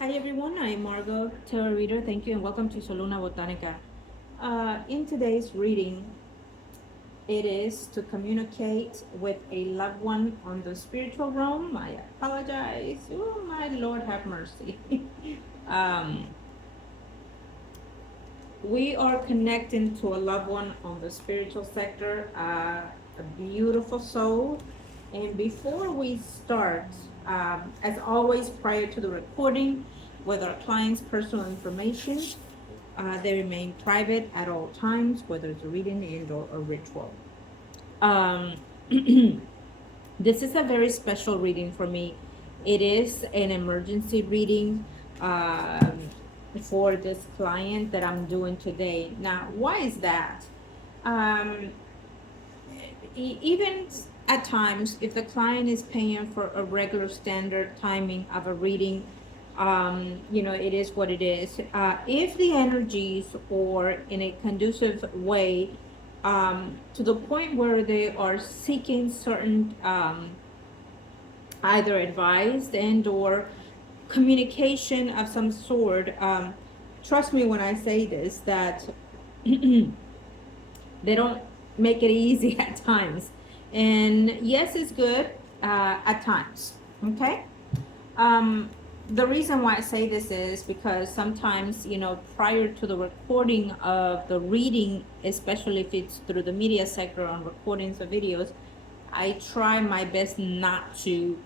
Hi everyone, I'm Margot, tarot reader. Thank you and welcome to Soluna Botanica. In today's reading, it is to communicate with a loved one on the spiritual realm. I apologize. Oh, my Lord, have mercy. um, we are connecting to a loved one on the spiritual sector, a beautiful soul. And before we start, as always, prior to the recording, with our clients' personal information, they remain private at all times, whether it's a reading, and/or a ritual. Um, this is a very special reading for me. It is an emergency reading for this client that I'm doing today. Now, why is that? Um, Even at times, if the client is paying for a regular standard timing of a reading, it is what it is. If the energies or in a conducive way, to the point where they are seeking certain either advice and or communication of some sort, trust me when I say this, that they don't make it easy at times. And yes, it's good at times. Okay. Um, the reason why I say this is because sometimes, prior to the recording of the reading, especially if it's through the media sector on recordings of videos, I try my best not to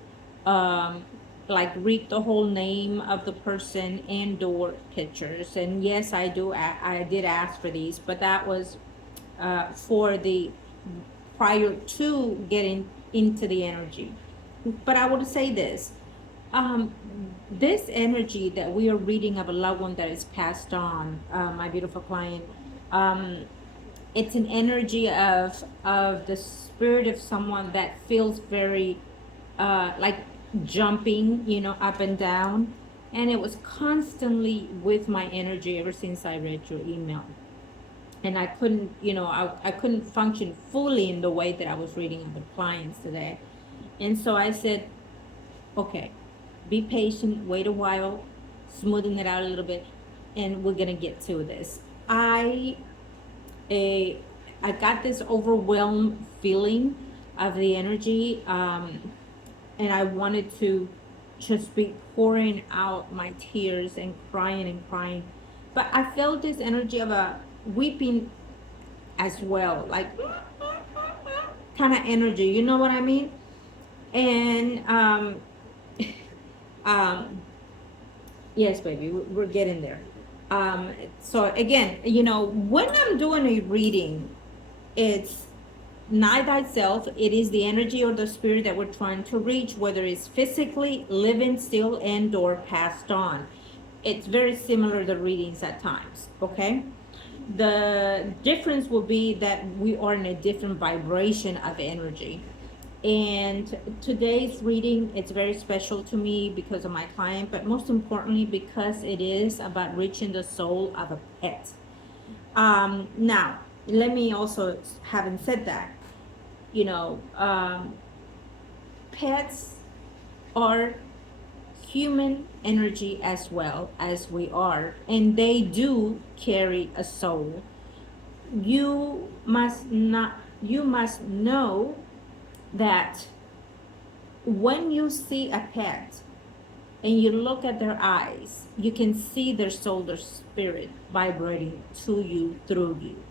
um, like read the whole name of the person and or pictures. And yes, I did ask for these, but that was for the prior to getting into the energy. But I would say this, um, this energy that we are reading of a loved one that is passed on, my beautiful client, um, it's an energy of the spirit of someone that feels very like jumping, up and down. And it was constantly with my energy ever since I read your email. And I couldn't, I couldn't function fully in the way that I was reading other clients today. And so I said, okay, be patient, wait a while, smoothing it out a little bit, and we're gonna get to this. I I got this overwhelmed feeling of the energy, and I wanted to just be pouring out my tears and crying and crying. But I felt this energy of a weeping as well, like kind of energy, you know what I mean? And um, yes, baby, we're getting there. So again, when I'm doing a reading, it's not thyself. It is the energy or the spirit that we're trying to reach, whether it's physically living still and or passed on. It's very similar to readings at times. Okay. The difference will be that we are in a different vibration of energy. And today's reading, it's very special to me because of my client, but most importantly because it is about reaching the soul of a pet. Now, let me also, having said that, you know, um, pets are human energy as well as we are, and they do carry a soul. You must know that when you see a pet and you look at their eyes, you can see their soul, their spirit vibrating to you, through you.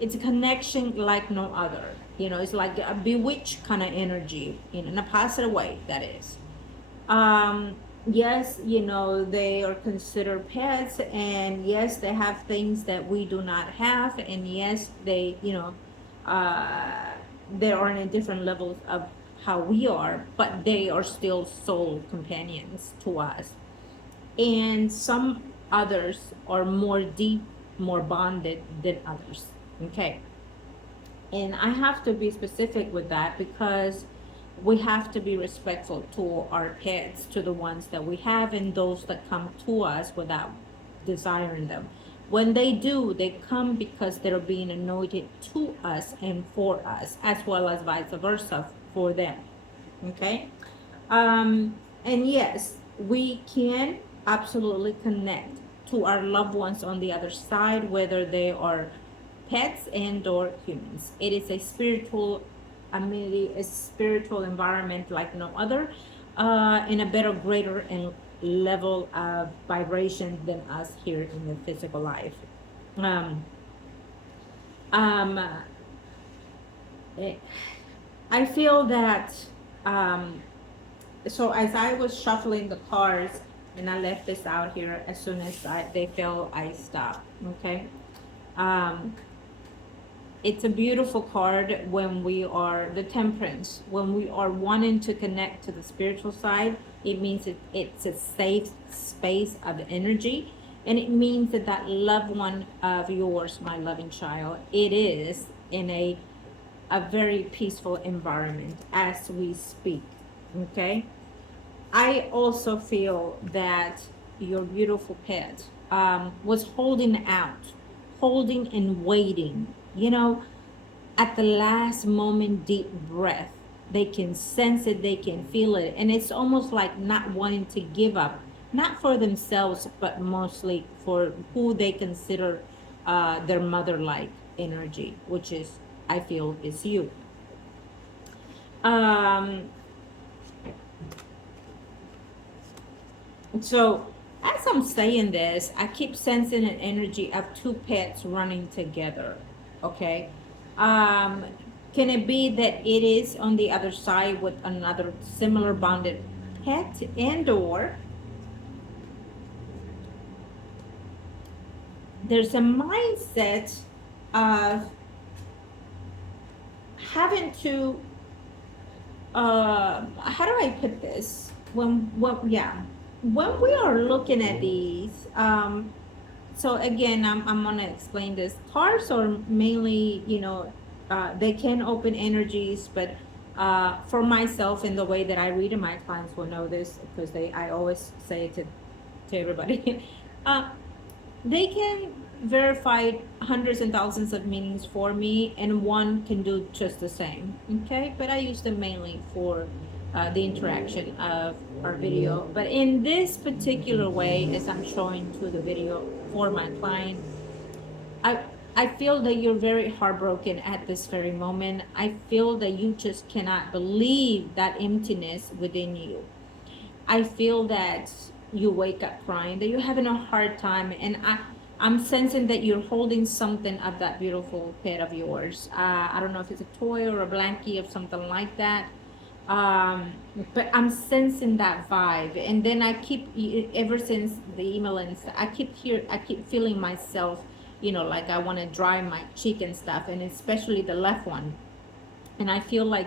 It's a connection like no other. It's like a bewitched kind of energy, in a positive way, that is. Yes, they are considered pets, and yes, they have things that we do not have, and yes, uh, they are in different levels of how we are, but they are still soul companions to us. And some others are more deep, more bonded than others. Okay. And I have to be specific with that because we have to be respectful to our pets, to the ones that we have, and those that come to us without desiring them. When they do, they come because they're being anointed to us and for us, as well as vice versa for them. Okay? And yes, we can absolutely connect to our loved ones on the other side, whether they are pets and or humans. It is a spiritual amenity, a spiritual environment like no other, in a better, greater, and level of vibration than us here in the physical life. Um, um, it, I feel that, um, so as I was shuffling the cards, and I left this out here, as soon as they fell, I stopped. Okay. Um, it's a beautiful card when we are the temperance, when we are wanting to connect to the spiritual side. It means it's a safe space of energy, and it means that that loved one of yours, my loving child, it is in a very peaceful environment as we speak. Okay. I also feel that your beautiful pet, was holding out, holding and waiting, at the last moment, deep breath. They can sense it, they can feel it. And it's almost like not wanting to give up, not for themselves, but mostly for who they consider their mother like energy, which is, I feel, is you. Um, So, as I'm saying this, I keep sensing an energy of two pets running together. Okay. Um, can it be that it is on the other side with another similar bonded pet, and or there's a mindset of having to, how do I put this? Yeah, when we are looking at these, so again, I'm gonna explain this. Cards are mainly, they can open energies, but for myself, in the way that I read, and my clients will know this because I always say it to everybody. uh, they can verify hundreds and thousands of meanings for me, and one can do just the same. Okay, but I use them mainly for the interaction of our video. But in this particular way, as I'm showing to the video for my client, I I feel that you're very heartbroken at this very moment. I feel that you just cannot believe that emptiness within you. I feel that you wake up crying, that you're having a hard time, and I'm sensing that you're holding something of that beautiful pet of yours. I don't know if it's a toy or a blankie or something like that. Um, but I'm sensing that vibe, and then I keep, ever since the email, and I keep feeling myself, like I want to dry my cheek and stuff, and especially the left one. And I feel like,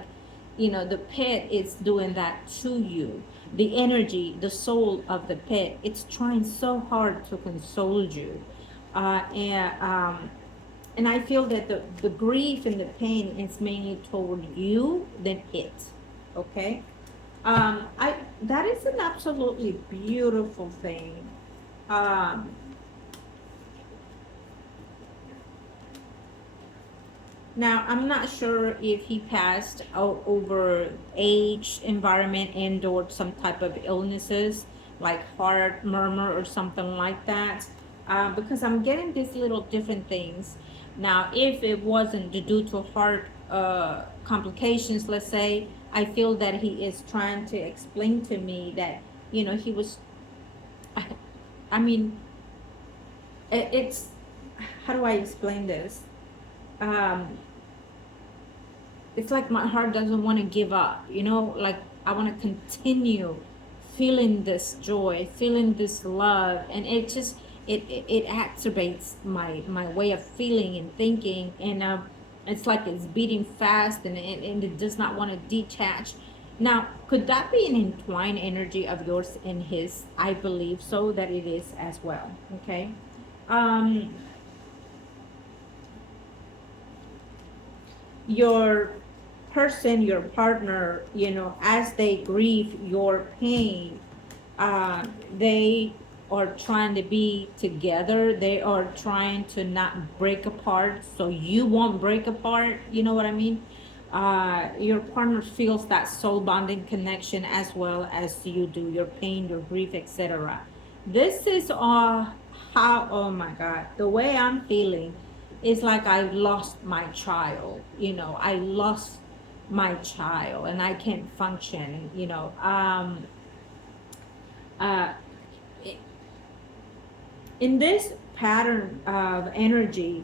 the pet is doing that to you. The energy, the soul of the pet, it's trying so hard to console you. And I feel that the grief and the pain is mainly toward you than it. Okay. I That is an absolutely beautiful thing. Um, Now, I'm not sure if he passed over age, environment, and or some type of illnesses like heart murmur or something like that, because I'm getting these little different things. Now, if it wasn't due to heart complications, let's say, I feel that he is trying to explain to me that, he was, I mean, it's, how do I explain this? Um, it's like my heart doesn't want to give up, like I want to continue feeling this joy, feeling this love, and it just, it exacerbates my way of feeling and thinking, and it's like it's beating fast, and it does not want to detach. Now, could that be an entwined energy of yours and his? I believe so, that it is as well. Okay. um your person, your partner, as they grieve your pain, they are trying to be together. They are trying to not break apart so you won't break apart. You know what I mean? Your partner feels that soul bonding connection as well as you do, your pain, your grief, etc. This is how, oh my God, the way I'm feeling is like I lost my child. I lost my child and I can't function. Uh, in this pattern of energy,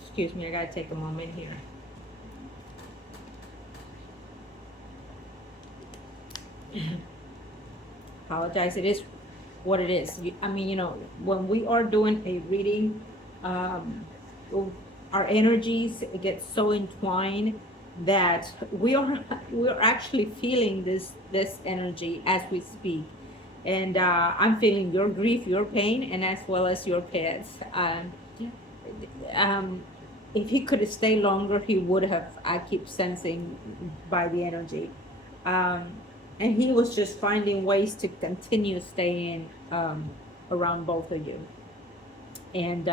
excuse me, I gotta take a moment here. Apologize. It is what it is. I mean, when we are doing a reading, um, our energies get so entwined that we're actually feeling this energy as we speak. And I'm feeling your grief, your pain, and as well as your pets. Um, if he could have stayed longer, he would have. I keep sensing by the energy. Um, and he was just finding ways to continue staying around both of you. And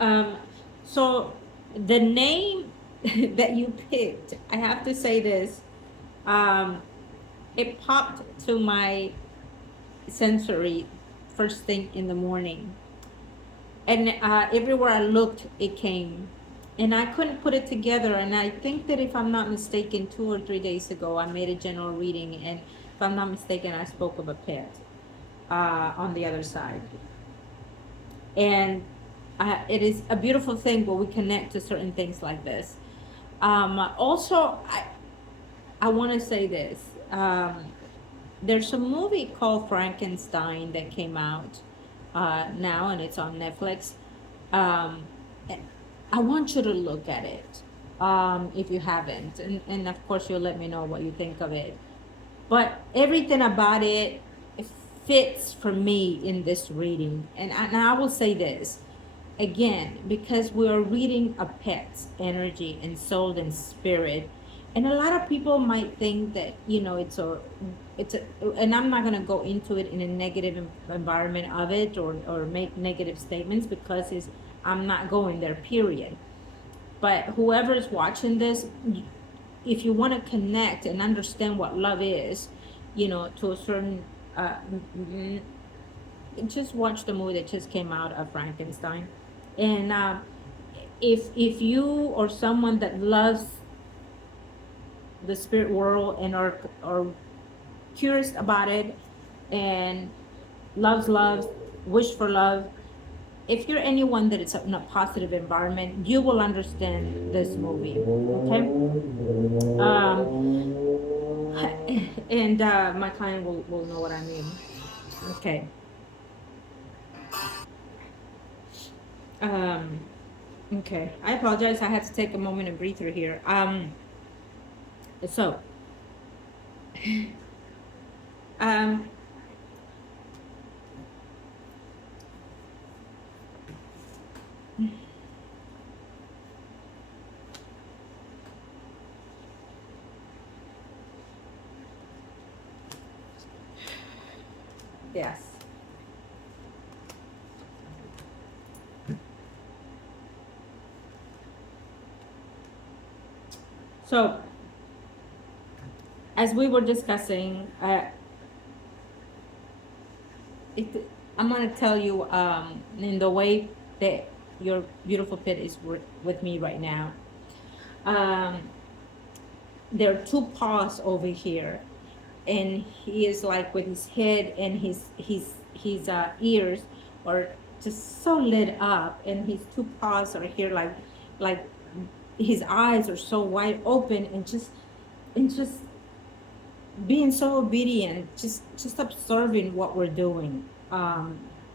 um, so the name that you picked, I have to say this, um, it popped to my sensory first thing in the morning. And everywhere I looked, it came. And I couldn't put it together. And I think that if I'm not mistaken, 2 or 3 days ago, I made a general reading. And if I'm not mistaken, I spoke of a pet on the other side. And it is a beautiful thing when we connect to certain things like this. Also, I want to say this. There's a movie called Frankenstein that came out now, and it's on Netflix. Um, I want you to look at it if you haven't. And of course, you'll let me know what you think of it. But everything about it fits for me in this reading. And I will say this again, because we are reading a pet's energy and soul and spirit. And a lot of people might think that, and I'm not going to go into it in a negative environment of it, or make negative statements, because I'm not going there, period. But whoever is watching this, if you want to connect and understand what love is, to a certain, just watch the movie that just came out of Frankenstein. And if you or someone that loves the spirit world and are curious about it and loves love, wish for love, if you're anyone that is in a positive environment, you will understand this movie. Okay. And my client will know what I mean. Okay. Okay. I apologize. I had to take a moment and breathe through here. So, um, yes. So, as we were discussing, I'm going to tell you in the way that your beautiful pet is with me right now. There are two paws over here, and he is like with his head and his ears are just so lit up, and his two paws are here like his eyes are so wide open, and just being so obedient, just observing what we're doing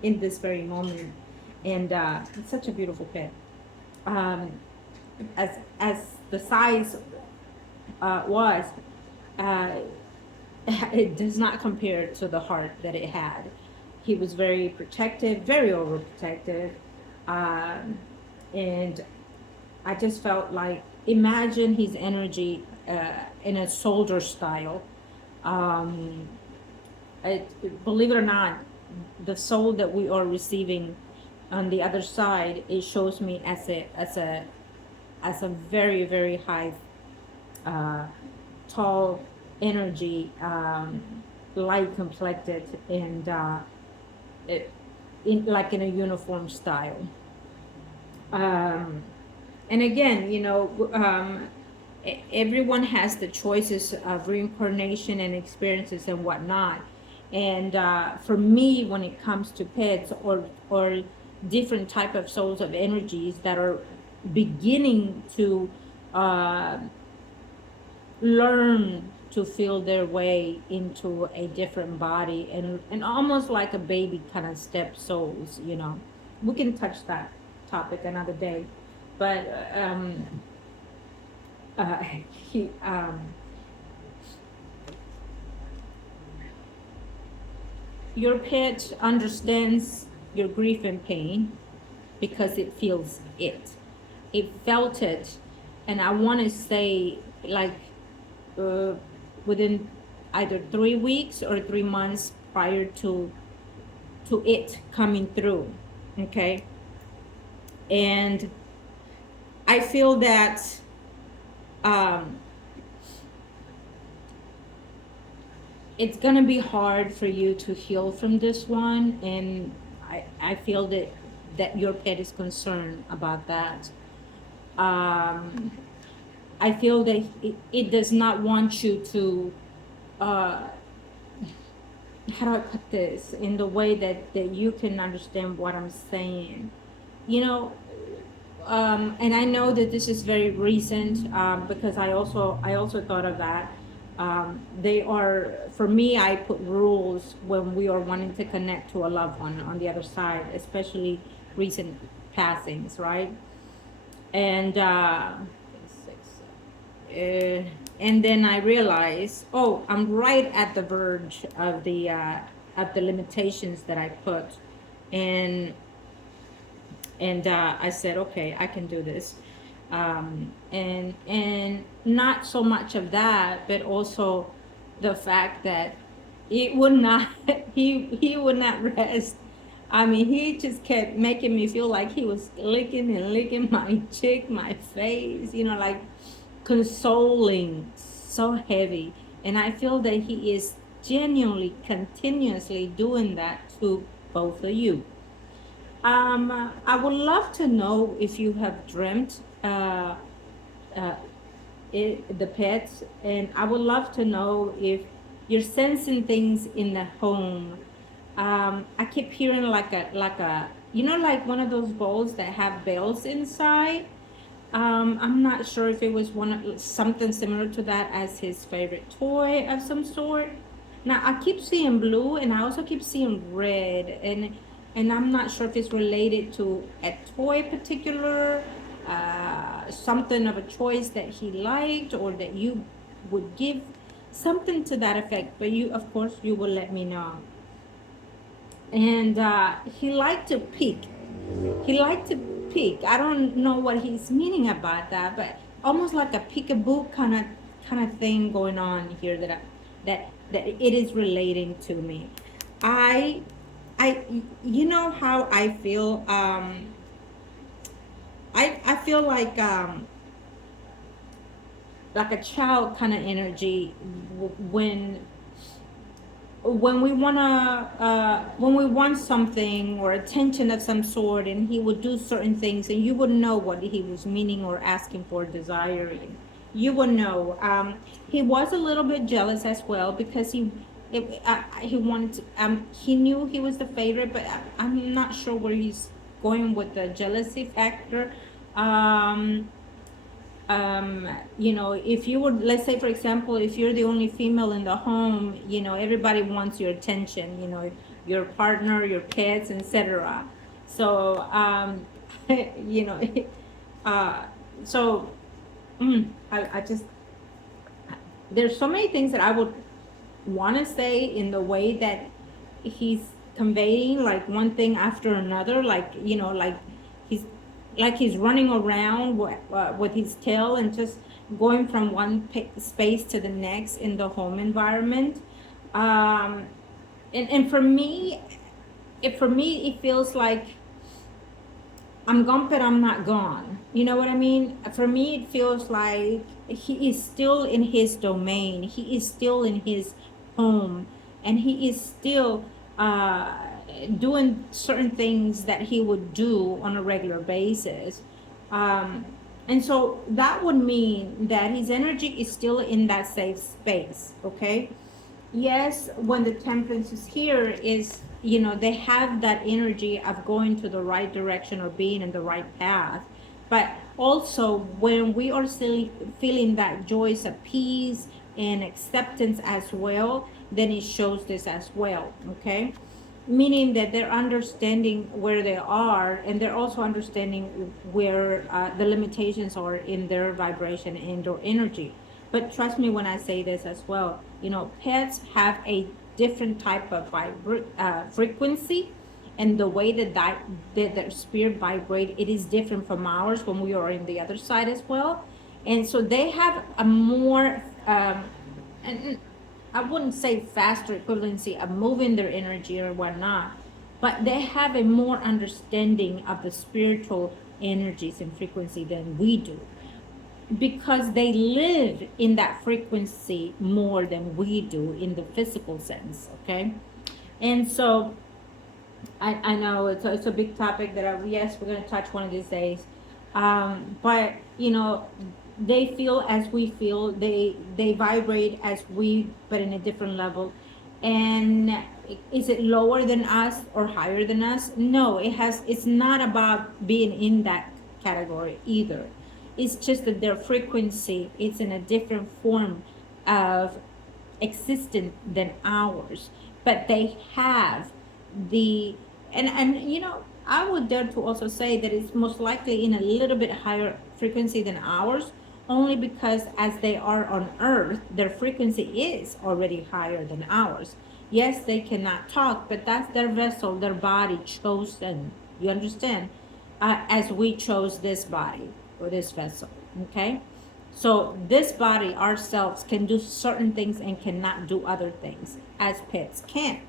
in this very moment. And it's such a beautiful pet. As the size was, it does not compare to the heart that it had. He was very protective, very overprotective, and I just felt like, imagine his energy in a soldier style. Believe it or not, the soul that we are receiving on the other side, it shows me as a very, very high, tall energy, light complected, and like in a uniform style. Um, and again, everyone has the choices of reincarnation and experiences and whatnot. And for me, when it comes to pets or different type of souls of energies that are beginning to uh, learn to feel their way into a different body, and almost like a baby kind of step souls, we can touch that topic another day. But uh, he, your pet understands your grief and pain because it feels it. It felt it, and I want to say, like, uh, within either 3 weeks or 3 months prior to it coming through. Okay, and I feel that um, it's gonna be hard for you to heal from this one, and I feel that your pet is concerned about that. um I feel that it does not want you to uh how do I put this in the way that you can understand what I'm saying, you know and I know that this is very recent, because I also thought of that. They are, for me, I put rules when we are wanting to connect to a loved one on the other side, especially recent passings, right? And uh, and then I realized, oh, I'm right at the verge of the limitations that I put, and I said, okay, I can do this. And not so much of that, but also the fact that it would not he would not rest. I mean, he just kept making me feel like he was licking and licking my cheek, my face, like consoling, so heavy. And I feel that he is genuinely, continuously doing that to both of you. I would love to know if you have dreamt uh, the pets, and I would love to know if you're sensing things in the home. I keep hearing like a like one of those bowls that have bells inside. I'm not sure if it was something similar to that as his favorite toy of some sort. Now I keep seeing blue, and I also keep seeing red, and I'm not sure if it's related to a toy particular, something of a choice that he liked or that you would give, something to that effect. But you, of course, you will let me know. And he liked to peek. He liked to peek. I don't know what he's meaning about that, but almost like a peekaboo kind of thing going on here that it is relating to me. I you know how I feel. I feel like a child kind of energy when we when we want something or attention of some sort, and he would do certain things, and you would know what he was meaning or asking for, desiring. You would know. He was a little bit jealous as well because he wanted to, he knew he was the favorite, but I'm not sure where he's going with the jealousy factor. um if you would, let's say, for example, if you're the only female in the home, everybody wants your attention, your partner, your pets, etc. So you know uh so I just, there's so many things that I would want to say in the way that he's conveying, like one thing after another, he's he's running around with his tail and just going from one space to the next in the home environment. um and for me, it feels like I'm gone, but I'm not gone. You know what I mean? For me, it feels like he is still in his domain. He is still in his home, and he is still doing certain things that he would do on a regular basis. Um, and so that would mean that his energy is still in that safe space. Okay. Yes, when the temperance is here, is, you know, they have that energy of going to the right direction or being in the right path. But also when we are still feeling that joys of peace and acceptance as well, then it shows this as well. Okay, meaning that they're understanding where they are, and they're also understanding where the limitations are in their vibration and or energy. But trust me when I say this as well, you know, pets have a different type of frequency, and the way that their spirit vibrate, it is different from ours when we are in the other side as well. And so they have a more and I wouldn't say faster equivalency of moving their energy or whatnot, but they have a more understanding of the spiritual energies and frequency than we do, because they live in that frequency more than we do in the physical sense. Okay. And so I know it's a big topic that yes, we're going to touch one of these days. But you know, they feel as we feel, they vibrate as we, but in a different level. And is it lower than us or higher than us? No, it's not about being in that category either. It's just that their frequency is in a different form of existence than ours, but they have the and you know, I would dare to also say that it's most likely in a little bit higher frequency than ours, only because as they are on earth, their frequency is already higher than ours. Yes, they cannot talk, but that's their vessel, their body chosen. You understand? As we chose this body or this vessel. Okay. So this body, ourselves, can do certain things and cannot do other things as pets can.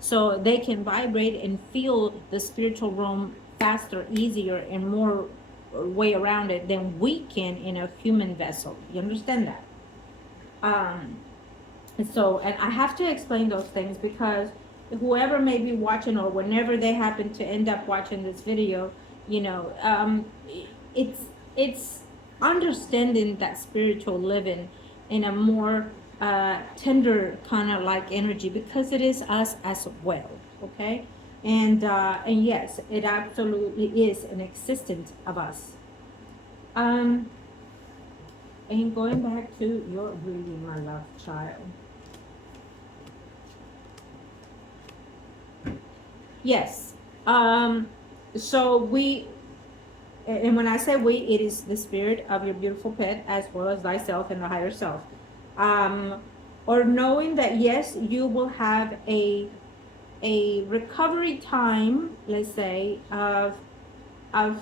So they can vibrate and feel the spiritual realm faster, easier, and more way around it than we can in a human vessel. You understand that? Um, so, and I have to explain those things because whoever may be watching, or whenever they happen to end up watching this video, you know, it's it's understanding that spiritual living in a more tender kind of like energy, because it is us as well. Okay. And yes, it absolutely is an existence of us. um and going back to your reading, my love child. Yes. So we, and when I say we, it is the spirit of your beautiful pet as well as thyself and the higher self. Um, or knowing that yes, you will have a recovery time, let's say, of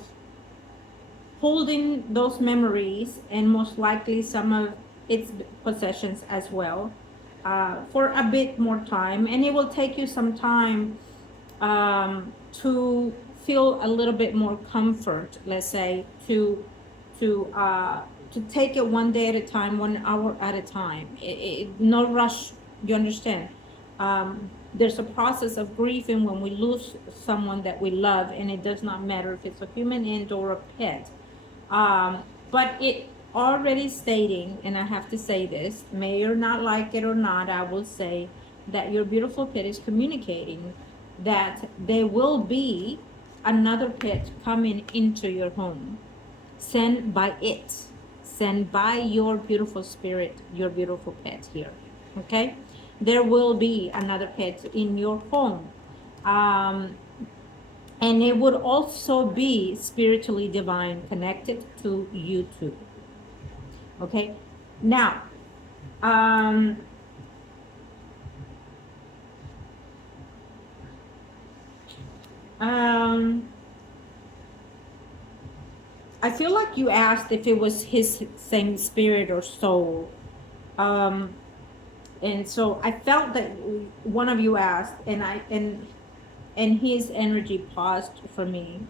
holding those memories and most likely some of its possessions as well, for a bit more time, and it will take you some time to feel a little bit more comfort, let's say, to take it one day at a time, 1 hour at a time. No rush. You understand? There's a process of grieving when we lose someone that we love, and it does not matter if it's a human and or a pet. But it already stating, and I have to say this, may you not like it or not, I will say that your beautiful pet is communicating that there will be another pet coming into your home, sent by it, sent by your beautiful spirit, your beautiful pet here. Okay, there will be another pet in your home, and it would also be spiritually divine, connected to you too. Okay, now um um I feel like you asked if it was his same spirit or soul. Um, and so I felt that one of you asked, and his energy paused for me.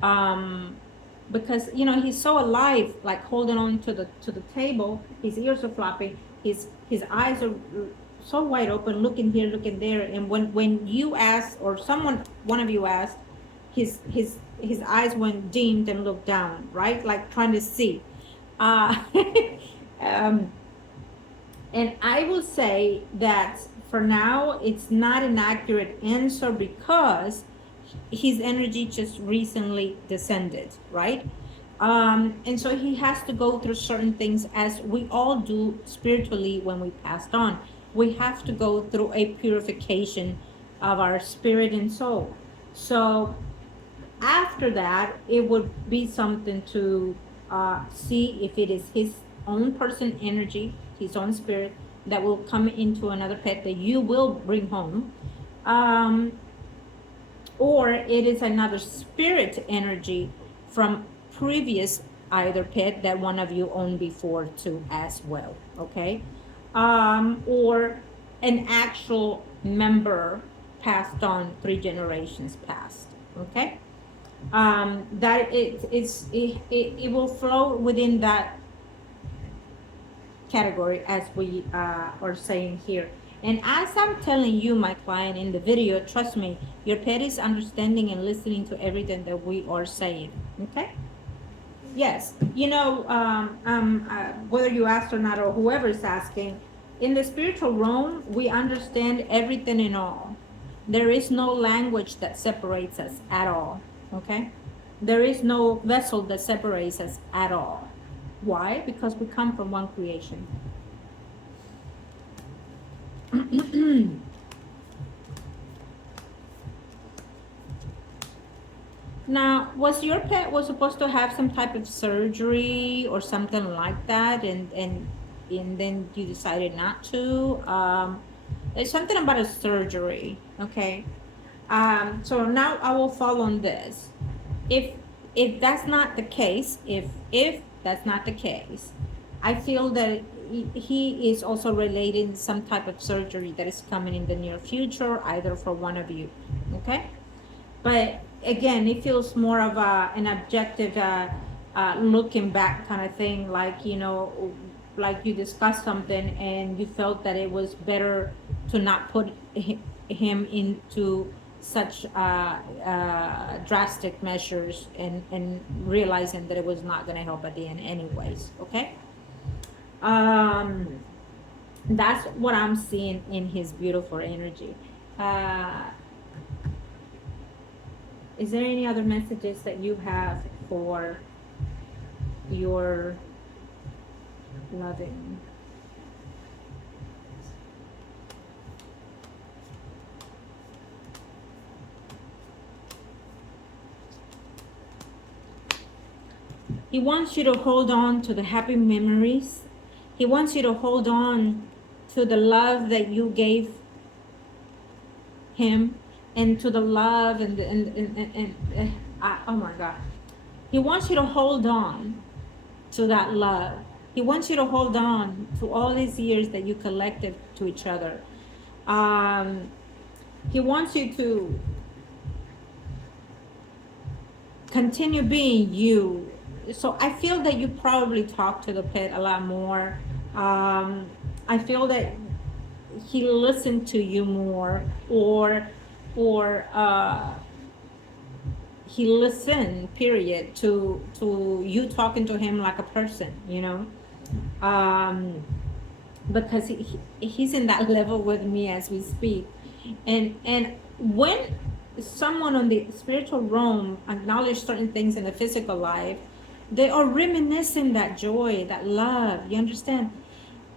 because he's so alive, like holding on to the table. His ears are flopping. His eyes are so wide open, looking here, looking there. And when you asked, or one of you asked, his eyes went dimmed and looked down, right, like trying to see. uh um and I will say that for now it's not an accurate answer, because his energy just recently descended, right? And so he has to go through certain things, as we all do spiritually when we passed on. We have to go through a purification of our spirit and soul. So after that, it would be something to see if it is his own person energy, his own spirit, that will come into another pet that you will bring home. Or it is another spirit energy from previous either pet that one of you owned before too as well, okay? Or an actual member passed on 3 generations past, okay? That it will flow within that category, as we are saying here. And as I'm telling you, my client, in the video, trust me, your pet is understanding and listening to everything that we are saying, okay? Yes, whether you asked or not, or whoever is asking, in the spiritual realm, we understand everything and all. There is no language that separates us at all, okay? There is no vessel that separates us at all. Why? Because we come from one creation. Now, was your pet was supposed to have some type of surgery or something like that, and then you decided not to? There's something about a surgery, okay? So now I will follow on this. If that's not the case, if that's not the case, I feel that he is also relating some type of surgery that is coming in the near future, either for one of you, okay? But again, it feels more of an objective looking back kind of thing, like like you discussed something and you felt that it was better to not put him into such drastic measures, and realizing that it was not going to help at the end anyways, okay? That's what I'm seeing in his beautiful energy. Is there any other messages that you have for your loving? He wants you to hold on to the happy memories. He wants you to hold on to the love that you gave him, and to the love and oh my God. He wants you to hold on to that love. He wants you to hold on to all these years that you collected to each other. He wants you to continue being you. So I feel that you probably talk to the pet a lot more. I feel that he listened to you more, or he listened, period, to you talking to him like a person, because he's in that level with me as we speak. And when someone on the spiritual realm acknowledge certain things in the physical life, they are reminiscing that joy, that love, you understand?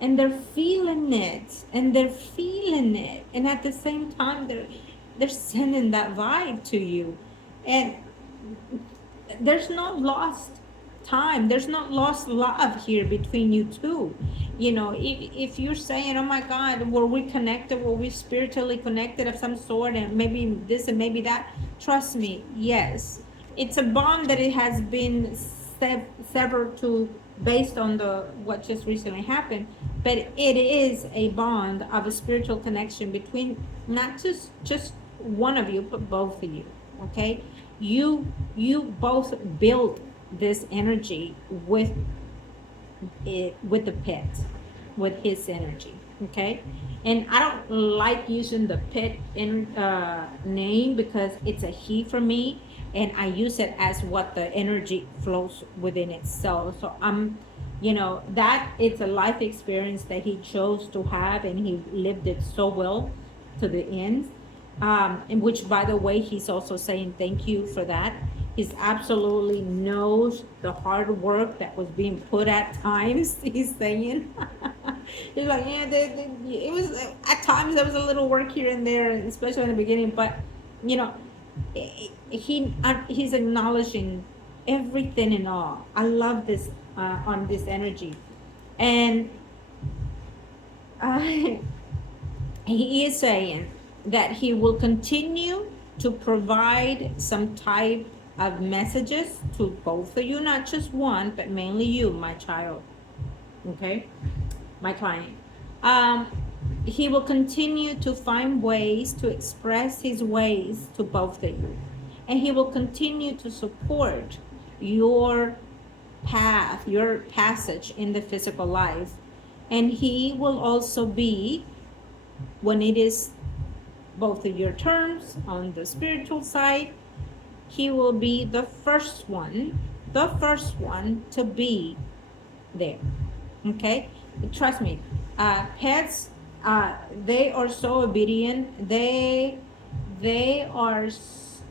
And they're feeling it, and at the same time they're sending that vibe to you. And there's no lost time, there's no lost love here between you two. If you're saying, oh my God, were we connected, were we spiritually connected of some sort, and maybe this and maybe that, trust me, yes, it's a bond that it has been severed to, based on what just recently happened. But it is a bond of a spiritual connection between not just one of you, but both of you, okay? you both build this energy with it, with the pet, with his energy. Okay, and I don't like using the pet name because it's a he for me, and I use it as what the energy flows within itself. So I'm, you know, that it's a life experience that he chose to have, and he lived it so well to the end. And which, by the way, he's also saying thank you for that. He's absolutely knows the hard work that was being put at times. He's saying, he's like, yeah, it was at times there was a little work here and there, especially in the beginning. But you know, he's acknowledging everything and all. I love this on this energy, and uh, he is saying that he will continue to provide some type of messages to both of you, not just one, but mainly you, my child. Okay, my client. Um, he will continue to find ways to express his ways to both of you, and he will continue to support your path, your passage in the physical life. And he will also be, when it is both of your terms on the spiritual side, he will be the first one to be there. Okay, trust me, pets, they are so obedient. They are,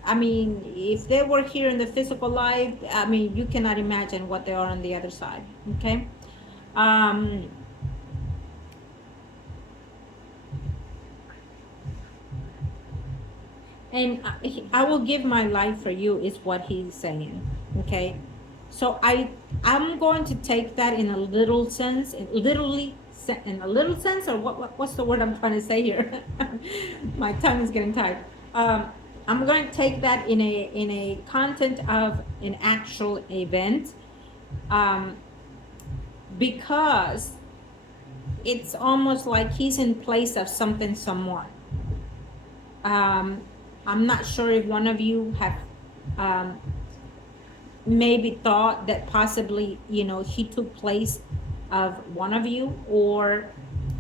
I mean, if they were here in the physical life, I mean, you cannot imagine what they are on the other side. Okay. And I will give my life for you is what he's saying. Okay, so I'm going to take that in a little sense, literally in a little sense, or what's the word I'm trying to say here? My tongue is getting tired. I'm going to take that in a content of an actual event, because it's almost like he's in place of something, someone. I'm not sure if one of you have maybe thought that possibly, you know, he took place of one of you, or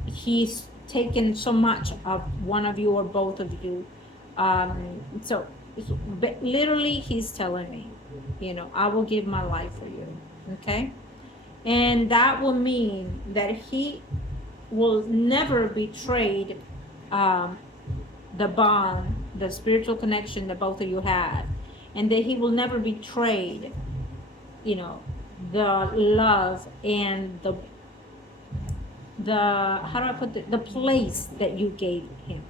he's taken so much of one of you or both of you. But literally he's telling me, you know, I will give my life for you. Okay. And that will mean that he will never betray the bond, the spiritual connection that both of you have, and that he will never betray, you know, the love and the how do I put the place that you gave him.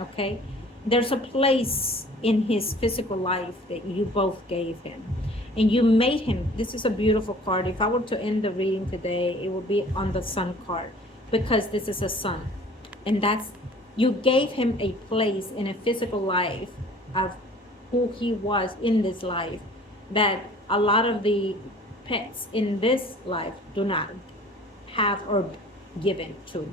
Okay, there's a place in his physical life that you both gave him, and you made him. This is a beautiful card. If I were to end the reading today, it would be on the sun card, because this is a sun, and that's, you gave him a place in a physical life of who he was in this life that a lot of the pets in this life do not have or given to.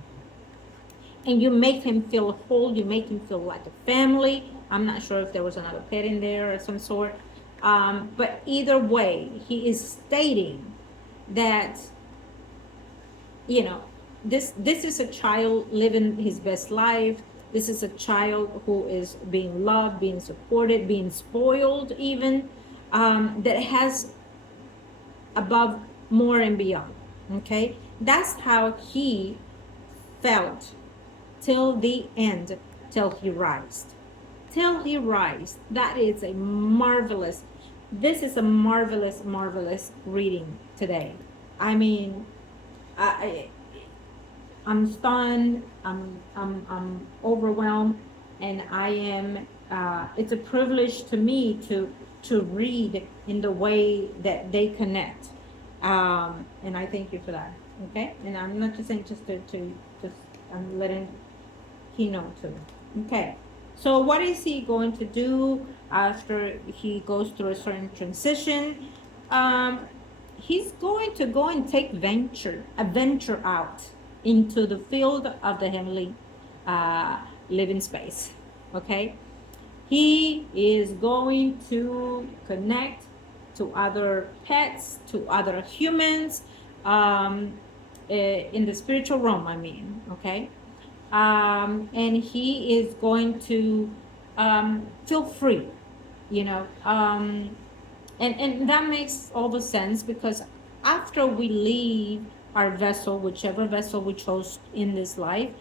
And you make him feel whole, you make him feel like a family. I'm not sure if there was another pet in there of some sort. But either way, he is stating that, you know, this is a child living his best life. This is a child who is being loved, being supported, being spoiled even, that has above, more and beyond. Okay, that's how he felt till the end, till he rised. Till he rised. That is a marvelous, this is a marvelous, marvelous reading today. I mean, I'm stunned, I'm overwhelmed, and I am, it's a privilege to me to read in the way that they connect. And I thank you for that. Okay? And I'm not just saying just I'm letting he know too. Okay. So what is he going to do after he goes through a certain transition? He's going to go and take a venture out into the field of the heavenly living space. Okay. He is going to connect to other pets, to other humans, in the spiritual realm, I mean, okay? And he is going to feel free, you know. And that makes all the sense, because after we leave our vessel, whichever vessel we chose in this life,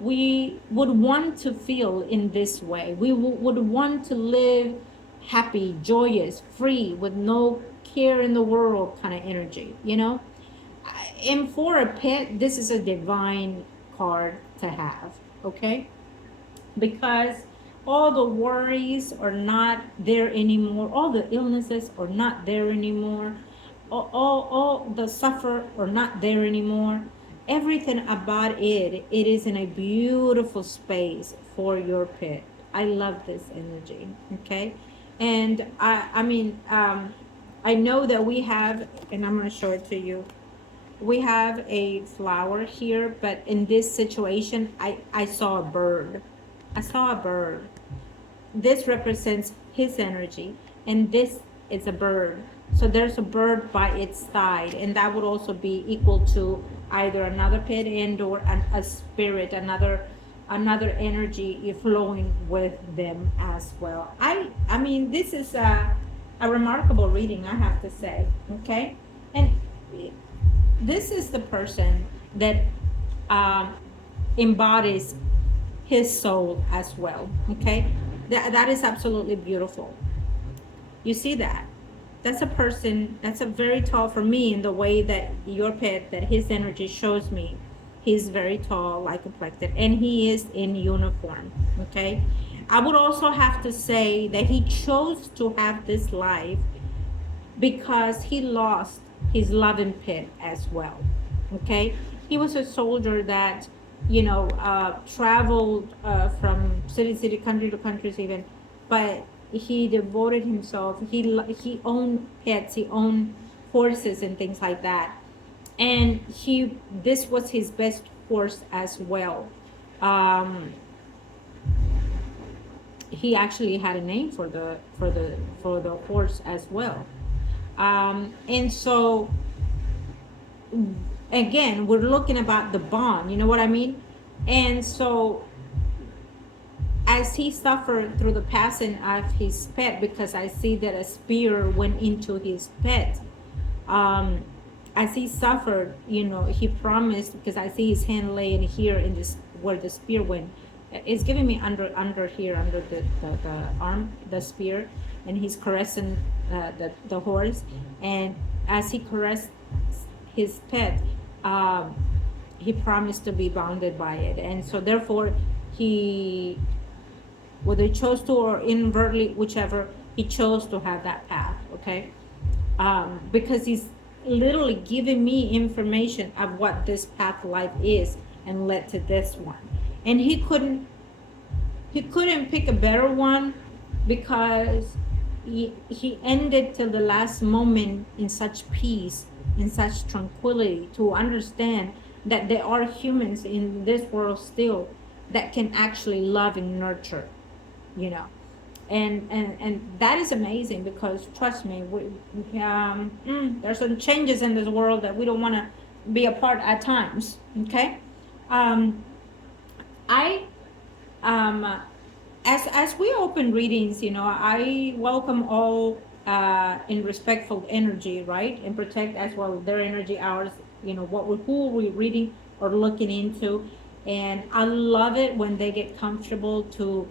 we would want to feel in this way. We would want to live happy, joyous, free, with no care in the world kind of energy, you know? And for a pet, this is a divine card to have, okay? Because all the worries are not there anymore, all the illnesses are not there anymore, all the suffer are not there anymore. Everything about it is in a beautiful space for your pet. I love this energy, okay? And I mean, I know that we have, and I'm going to show it to you, we have a flower here, but in this situation, I saw a bird. I saw a bird. This represents his energy, and this is a bird. So there's a bird by its side, and that would also be equal to either another pet and or a spirit, another energy flowing with them as well. I mean, this is a remarkable reading, I have to say. Okay, and this is the person that um, embodies his soul as well. Okay, that is absolutely beautiful. You see that? That's a person, that's a very tall, for me, in the way that your pet, that his energy shows me. He's very tall, light complected, and he is in uniform. Okay, I would also have to say that he chose to have this life because he lost his loving pet as well. Okay, he was a soldier that, you know, traveled from city, country to countries even, but he devoted himself. He owned pets, he owned horses and things like that, and he this was his best horse as well. Um, he actually had a name for the horse as well. And so again, we're looking about the bond, you know what I mean? And so as he suffered through the passing of his pet, because I see that a spear went into his pet, um, as he suffered, you know, he promised, because I see his hand laying here in this where the spear went. It's giving me under here, under the arm, the spear, and he's caressing the horse. And as he caressed his pet, um, he promised to be bounded by it. And so therefore, he, whether he chose to or inadvertently, whichever, he chose to have that path, okay? Because he's literally giving me information of what this path life is and led to this one. And he couldn't pick a better one, because he ended till the last moment in such peace, in such tranquility, to understand that there are humans in this world still that can actually love and nurture, you know. And that is amazing, because trust me, there's some changes in this world that we don't want to be a part at times, okay? I as we open readings, you know, I welcome all in respectful energy, right? And protect as well their energy, ours, you know, who we're reading or looking into. And I love it when they get comfortable to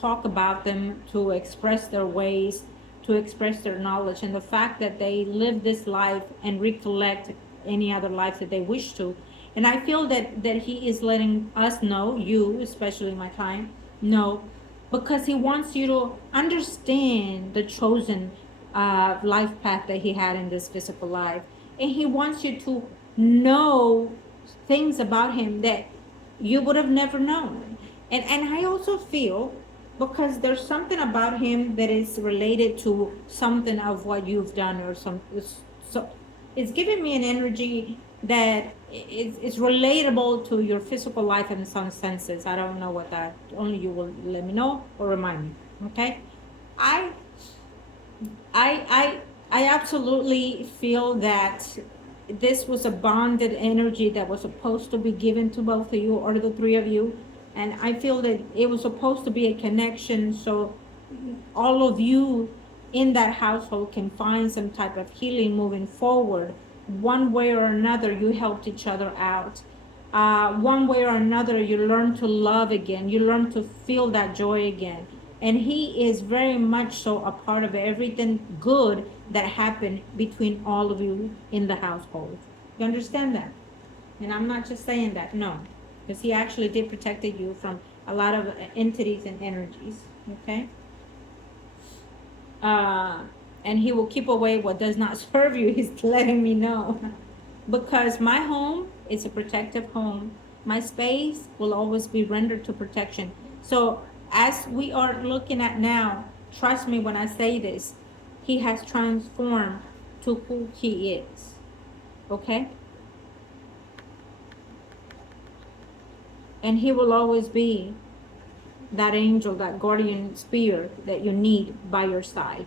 talk about them, to express their ways, to express their knowledge, and the fact that they live this life and recollect any other life that they wish to. And I feel that he is letting us know, you, especially my client, know, because he wants you to understand the chosen life path that he had in this physical life. And he wants you to know things about him that you would have never known. And I also feel, because there's something about him that is related to something of what you've done, or some, so it's giving me an energy that it's relatable to your physical life in some senses. I don't know what that, only you will let me know or remind me. Okay. I I I I absolutely feel that this was a bonded energy that was supposed to be given to both of you or the three of you, and I feel that it was supposed to be a connection so all of you in that household can find some type of healing moving forward. One way or another, you helped each other out. One way or another, you learn to love again. You learn to feel that joy again. And he is very much so a part of everything good that happened between all of you in the household. You understand that? And I'm not just saying that, no, because he actually did protected you from a lot of entities and energies. Okay. uh, and he will keep away what does not serve you. He's letting me know. Because my home is a protective home. My space will always be rendered to protection. So as we are looking at now, trust me when I say this, he has transformed to who he is. Okay? And he will always be that angel, that guardian spirit that you need by your side.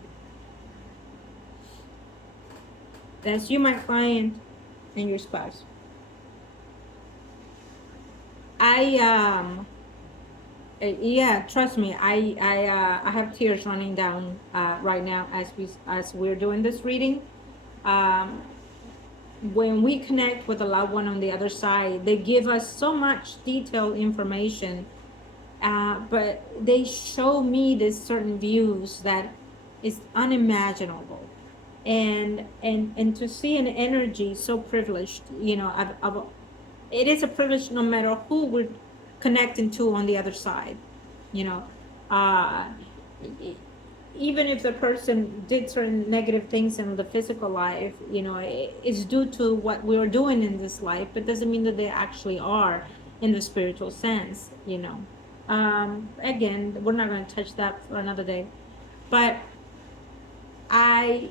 That's you, my client, and your spouse. Yeah, trust me, I have tears running down right now as we're doing this reading. Um, when we connect with a loved one on the other side, they give us so much detailed information, but they show me this certain views that is unimaginable. And to see an energy so privileged, it is a privilege no matter who we're connecting to on the other side. you know uh Even if the person did certain negative things in the physical life, it's due to what we're doing in this life, but doesn't mean that they actually are in the spiritual sense. Again, we're not going to touch that for another day. But I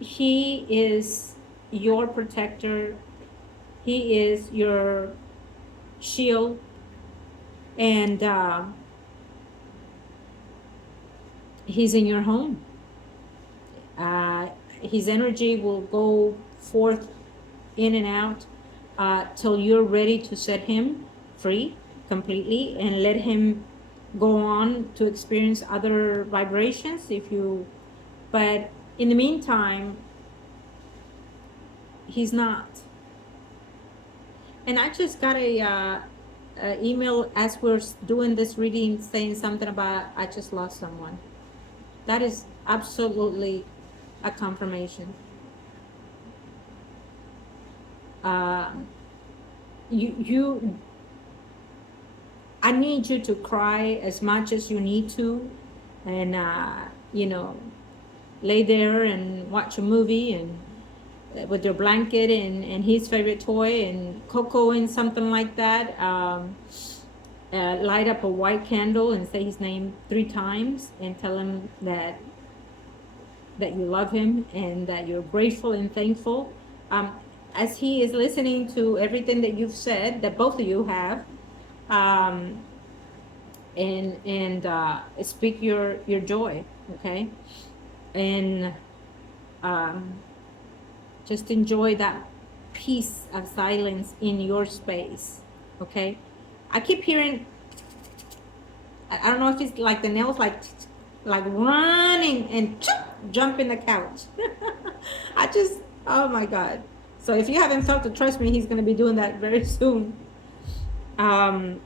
he is your protector. He is your shield. And he's in your home. His energy will go forth in and out till you're ready to set him free completely and let him go on to experience other vibrations but in the meantime, he's not. And I just got a email as we're doing this reading saying something about I just lost someone. That is absolutely a confirmation. You I need you to cry as much as you need to, and lay there and watch a movie and with your blanket and his favorite toy and cocoa and something like that. Light up a white candle and say his name 3 times and tell him that you love him and that you're grateful and thankful. As he is listening to everything that you've said, that both of you have, and speak your joy, okay? And just enjoy that peace of silence in your space, okay? I keep hearing, I don't know if it's like the nails like running and jumping the couch. Oh my God. So if you haven't felt it, trust me, he's going to be doing that very soon. And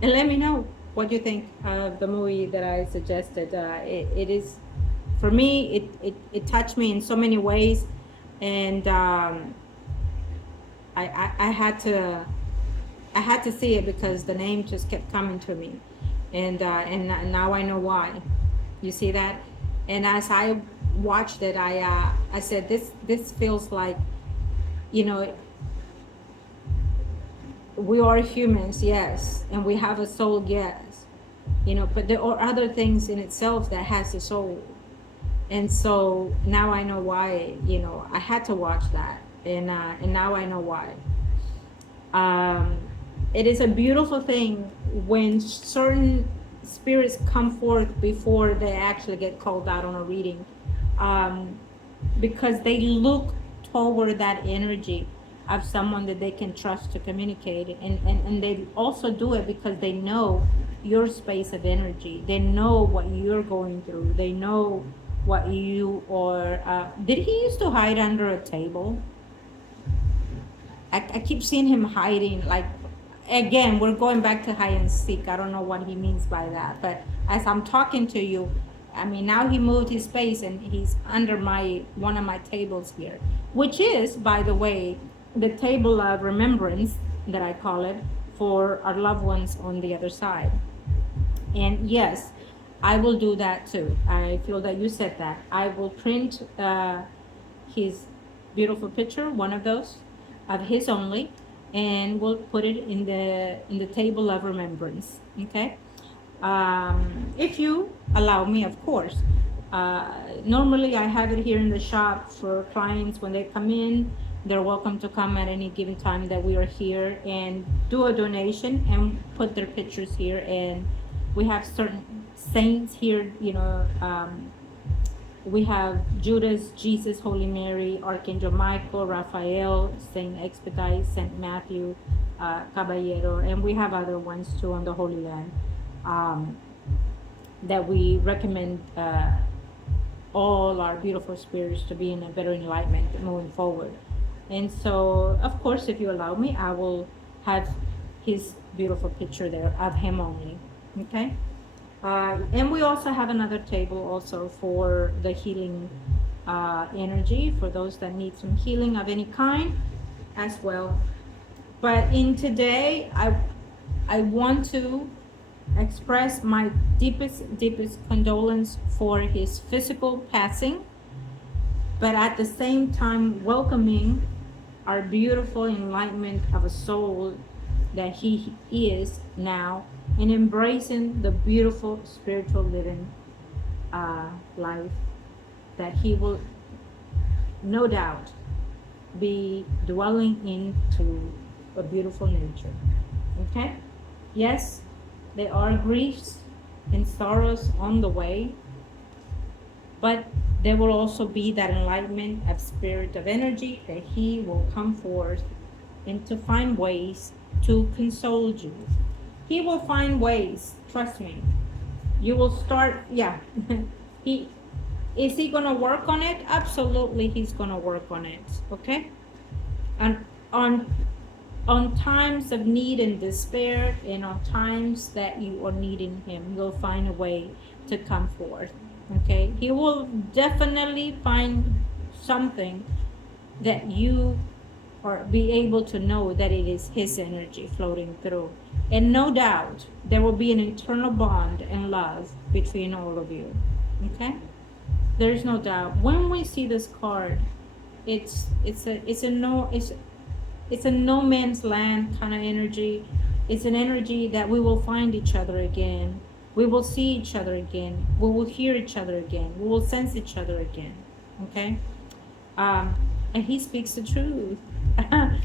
let me know what you think of the movie that I suggested. It is, for me, it touched me in so many ways. And I had to see it because the name just kept coming to me, and now I know why. You see that? And as I watched it, I said, this feels like, we are humans, yes, and we have a soul, yes, but there are other things in itself that has a soul. And so now I know why, I had to watch that. and now I know why. Um, it is a beautiful thing when certain spirits come forth before they actually get called out on a reading, um, because they look toward that energy of someone that they can trust to communicate, and they also do it because they know your space of energy. They know what you're going through. They know what you are. Did he used to hide under a table? I keep seeing him hiding. Like, again, we're going back to hide and seek. I don't know what he means by that, but as I'm talking to you, I mean, now he moved his space and he's under my one of my tables here, which is, by the way, the table of remembrance that I call it, for our loved ones on the other side. And yes, I will do that too. I feel that you said that. I will print his beautiful picture, one of those, of his only, and we'll put it in the table of remembrance. Okay. If you allow me, of course. Normally, I have it here in the shop for clients when they come in. They're welcome to come at any given time that we are here and do a donation and put their pictures here. And we have certain saints here, we have Judas, Jesus, Holy Mary, Archangel Michael, Raphael, Saint Expedite, Saint Matthew, Caballero, and we have other ones too on the Holy Land, that we recommend all our beautiful spirits to be in a better enlightenment moving forward. And so, of course, if you allow me, I will have his beautiful picture there of him only. Okay. And we also have another table also for the healing energy, for those that need some healing of any kind as well. But in today, I want to express my deepest condolence for his physical passing, but at the same time welcoming our beautiful enlightenment of a soul that he is now, and embracing the beautiful spiritual living life that he will no doubt be dwelling into a beautiful nature. Okay? Yes, there are griefs and sorrows on the way, but there will also be that enlightenment of spirit of energy that he will come forth and to find ways to console you. He will find ways, trust me. You will start, yeah. Is he gonna work on it? Absolutely, he's gonna work on it, okay? And on times of need and despair, and on times that you are needing him, you'll find a way to come forth, okay? He will definitely find something that you or be able to know that it is his energy floating through. And no doubt there will be an eternal bond and love between all of you. Okay? There's no doubt. When we see this card, it's a no man's land kind of energy. It's an energy that we will find each other again. We will see each other again. We will hear each other again. We will sense each other again. Okay? And he speaks the truth. I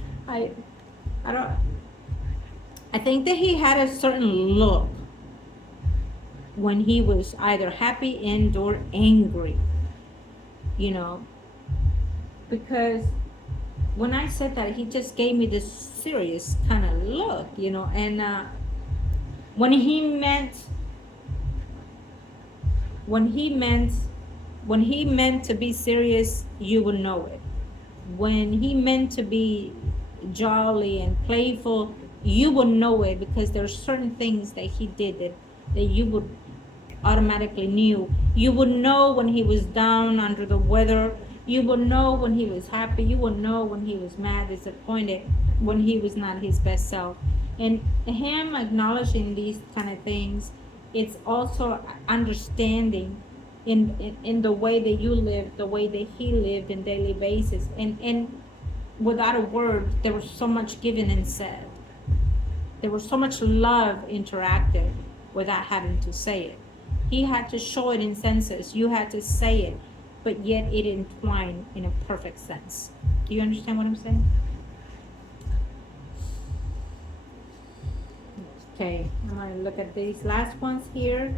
think that he had a certain look when he was either happy and or angry, because when I said that, he just gave me this serious kind of look, and when he meant to be serious, you would know it. When he meant to be jolly and playful, you would know it, because there are certain things that he did that you would automatically knew. You would know when he was down under the weather. You would know when he was happy. You would know when he was mad, disappointed, when he was not his best self. And him acknowledging these kind of things, it's also understanding in the way that you lived, the way that he lived in daily basis, and without a word, there was so much given and said. There was so much love interacted without having to say it. He had to show it in senses. You had to say it, but yet it entwined in a perfect sense. Do you understand what I'm saying? Okay, I'm going to look at these last ones here.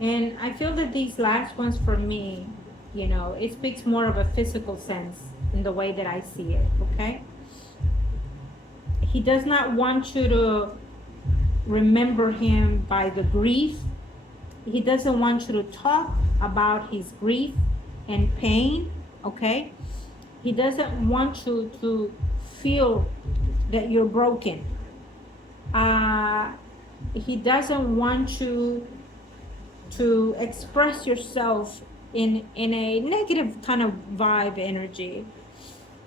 And I feel that these last ones for me, it speaks more of a physical sense in the way that I see it, okay? He does not want you to remember him by the grief. He doesn't want you to talk about his grief and pain, okay? He doesn't want you to feel that you're broken. He doesn't want you to express yourself in a negative kind of vibe energy.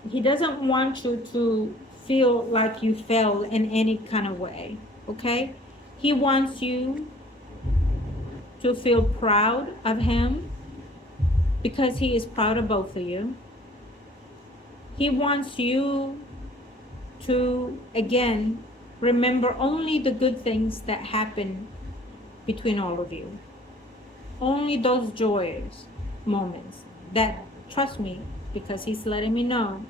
He doesn't want you to feel like you fell in any kind of way, okay? He wants you to feel proud of him because he is proud of both of you. He wants you to, again, remember only the good things that happen between all of you. Only those joyous moments that, trust me, because he's letting me know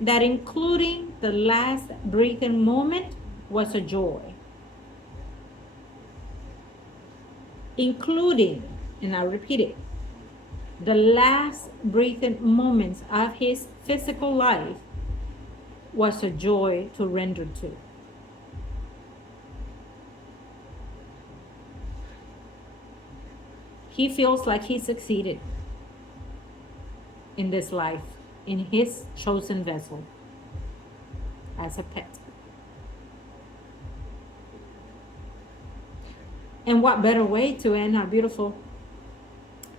that including the last breathing moment was a joy. Including, and I'll repeat it, the last breathing moments of his physical life was a joy to render to. He feels like he succeeded in this life, in his chosen vessel as a pet. And what better way to end our beautiful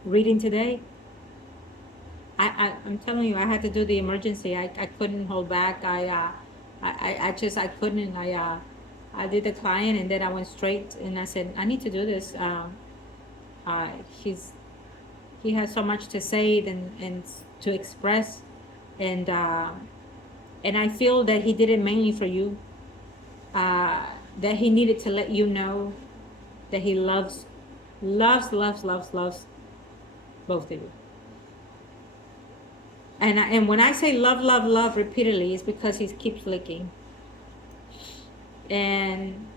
reading today? I'm telling you, I had to do the emergency. I couldn't hold back. I couldn't. I did the client, and then I went straight, and I said, I need to do this. He has so much to say and to express, and I feel that he did it mainly for you. That he needed to let you know that he loves both of you. And when I say love repeatedly, it's because he keeps licking. And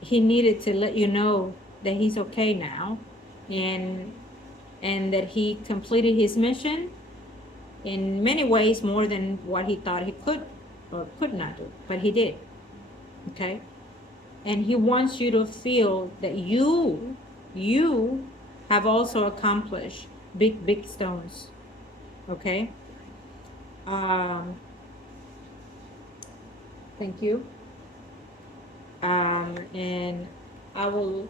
he needed to let you know that he's okay now, and that he completed his mission in many ways more than what he thought he could or could not do, but he did. Okay? And he wants you to feel that you have also accomplished big stones. Okay? Thank you. And I will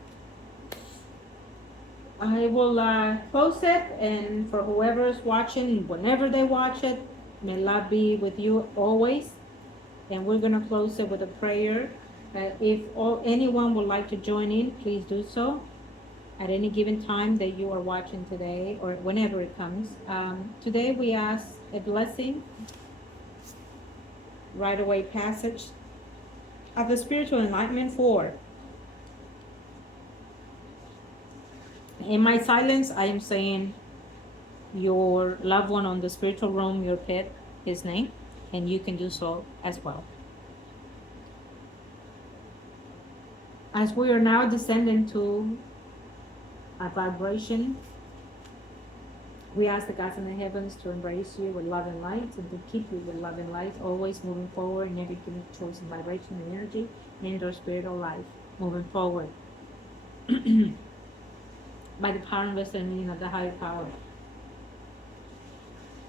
post it, and for whoever is watching, whenever they watch it, may love be with you always. And we're going to close it with a prayer. If anyone would like to join in, please do so at any given time that you are watching today or whenever it comes. Today we ask a blessing, right away passage of the spiritual enlightenment for. In my silence, I am saying your loved one on the spiritual realm, your pet, his name, and you can do so as well. As we are now descending to a vibration, we ask the gods in the heavens to embrace you with love and light, and to keep you with love and light, always moving forward in every given choice and vibration and energy in your spiritual life, moving forward. By the power and wisdom and meaning of the higher power,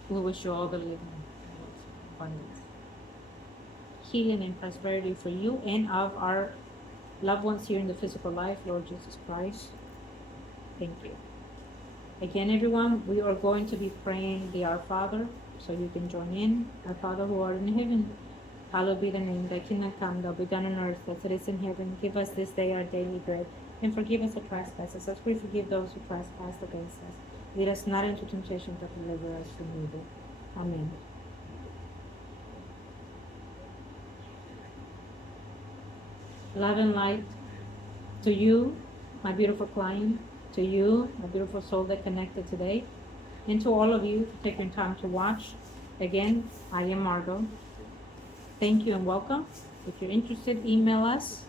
we wish you all the living abundance, healing and prosperity for you and of our loved ones here in the physical life, Lord Jesus Christ. Thank you. Again, everyone, we are going to be praying the Our Father, so you can join in. Our Father who art in heaven, hallowed be thy name. Thy kingdom come, thy be done on earth as it is in heaven. Give us this day our daily bread, and forgive us our trespasses, as we forgive those who trespass against us. Lead us not into temptation, but deliver us from evil. Amen. Love and light to you, my beautiful client, to you, my beautiful soul that connected today, and to all of you for taking time to watch. Again, I am Margot. Thank you and welcome. If you're interested, email us,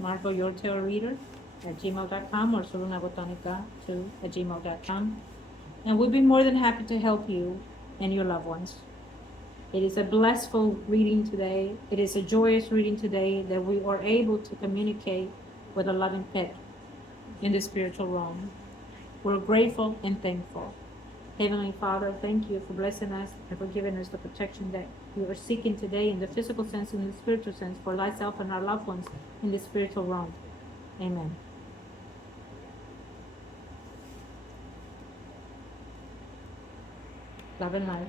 margourtarotreader@gmail.com or solunabotanica2@gmail.com. And we'd be more than happy to help you and your loved ones. It is a blissful reading today. It is a joyous reading today that we are able to communicate with a loving pet in the spiritual realm. We're grateful and thankful. Heavenly Father, thank you for blessing us and for giving us the protection that we are seeking today in the physical sense and in the spiritual sense for thyself and our loved ones in the spiritual realm. Amen. Love and light.